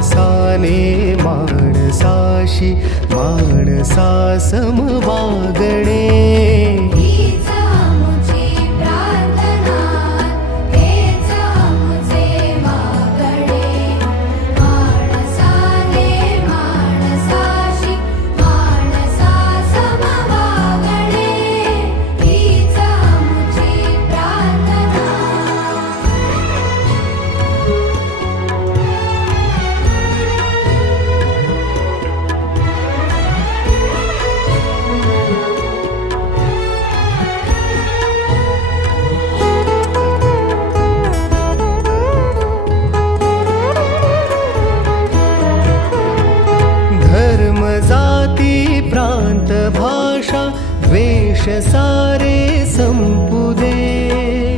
माणसाने माणसाशी माणसा सम वागणे. जाती प्रांत भाषा द्वेष सारे संपू दे.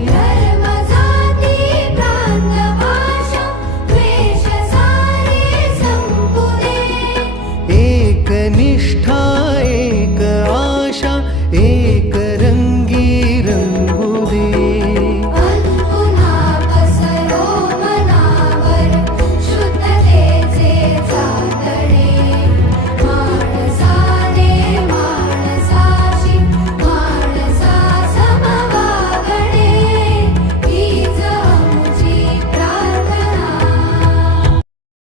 धर्म जाती प्रांत भाषा द्वेष सारे संपू दे. एक निष्ठा एक आशा